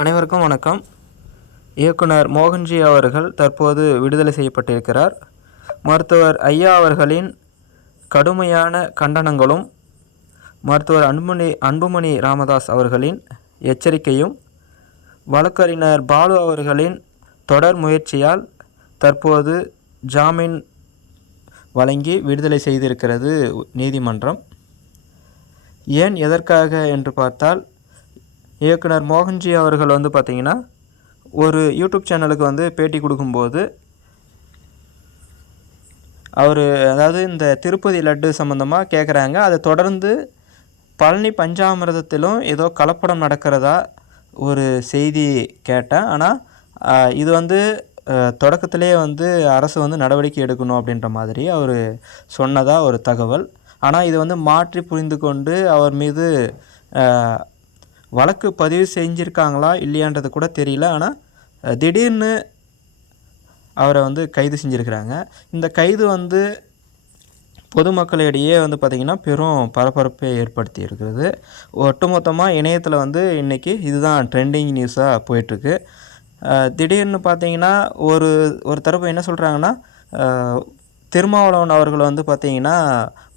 அனைவருக்கும் வணக்கம். இயக்குனர் மோகன்ஜி அவர்கள் தற்போது விடுதலை செய்யப்பட்டிருக்கிறார். மருத்துவர் ஐயா அவர்களின் கடுமையான கண்டனங்களும் மருத்துவர் அன்புமணி அன்புமணி ராமதாஸ் அவர்களின் எச்சரிக்கையும் வழக்கறிஞர் பாலு அவர்களின் தொடர் முயற்சியால் தற்போது ஜாமீன் வழங்கி விடுதலை செய்திருக்கிறது நீதிமன்றம். ஏன் எதற்காக என்று பார்த்தால் இயக்குனர் மோகன்ஜி அவர்கள் வந்து பார்த்திங்கன்னா ஒரு யூடியூப் சேனலுக்கு வந்து பேட்டி கொடுக்கும்போது அவர் அதாவது இந்த திருப்பதி லட்டு சம்மந்தமாக கேட்குறாங்க அதை தொடர்ந்து பழனி பஞ்சாமிரதத்திலும் ஏதோ கலப்படம் நடக்கிறதா ஒரு செய்தி கேட்டேன். ஆனால் இது வந்து தொடக்கத்திலே வந்து அரசு வந்து நடவடிக்கை எடுக்கணும் அப்படின்ற மாதிரி அவர் சொன்னதாக ஒரு தகவல். ஆனால் இது வந்து மாற்றி புரிந்து கொண்டு அவர் மீது வழக்கு பதிவு செஞ்சுருக்காங்களா இல்லையான்றது கூட தெரியல. ஆனால் திடீர்னு அவரை வந்து கைது செஞ்சுருக்கிறாங்க. இந்த கைது வந்து பொதுமக்களிடையே வந்து பார்த்திங்கன்னா பெரும் பரபரப்பை ஏற்படுத்தி இருக்கிறது ஒட்டுமொத்தமாக இணையத்தில் வந்து இன்றைக்கி இதுதான் ட்ரெண்டிங் நியூஸாக போயிட்டுருக்கு. திடீர்னு பார்த்தீங்கன்னா ஒரு ஒரு தரப்பு என்ன சொல்கிறாங்கன்னா திருமாவளவன் அவர்கள் வந்து பார்த்திங்கன்னா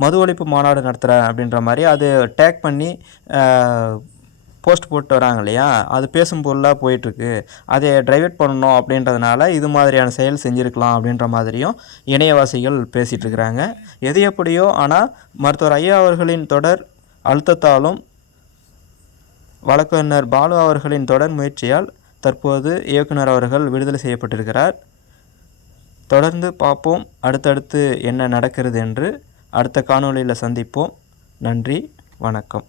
மது ஒழிப்பு மாநாடு நடத்துகிறேன் அப்படின்ற மாதிரி அது டேக் பண்ணி போஸ்ட் போட்டு வராங்க இல்லையா? அது பேசும் பொருளாக போயிட்டுருக்கு. அதை ட்ரைவேட் பண்ணணும் அப்படின்றதுனால இது மாதிரியான செயல் செஞ்சுருக்கலாம் அப்படின்ற மாதிரியும் இணையவாசிகள் பேசிகிட்டு இருக்கிறாங்க. எது எப்படியோ ஆனால் மருத்துவர் ஐயா அவர்களின் தொடர் அழுத்தத்தாலும் வழக்கறிஞர் பாலு அவர்களின் தொடர் முயற்சியால் தற்போது இயக்குனர் அவர்கள் விடுதலை செய்யப்பட்டிருக்கிறார். தொடர்ந்து பார்ப்போம். அடுத்தடுத்து என்ன நடக்கிறது என்று அடுத்த காணொளியில் சந்திப்போம். நன்றி. வணக்கம்.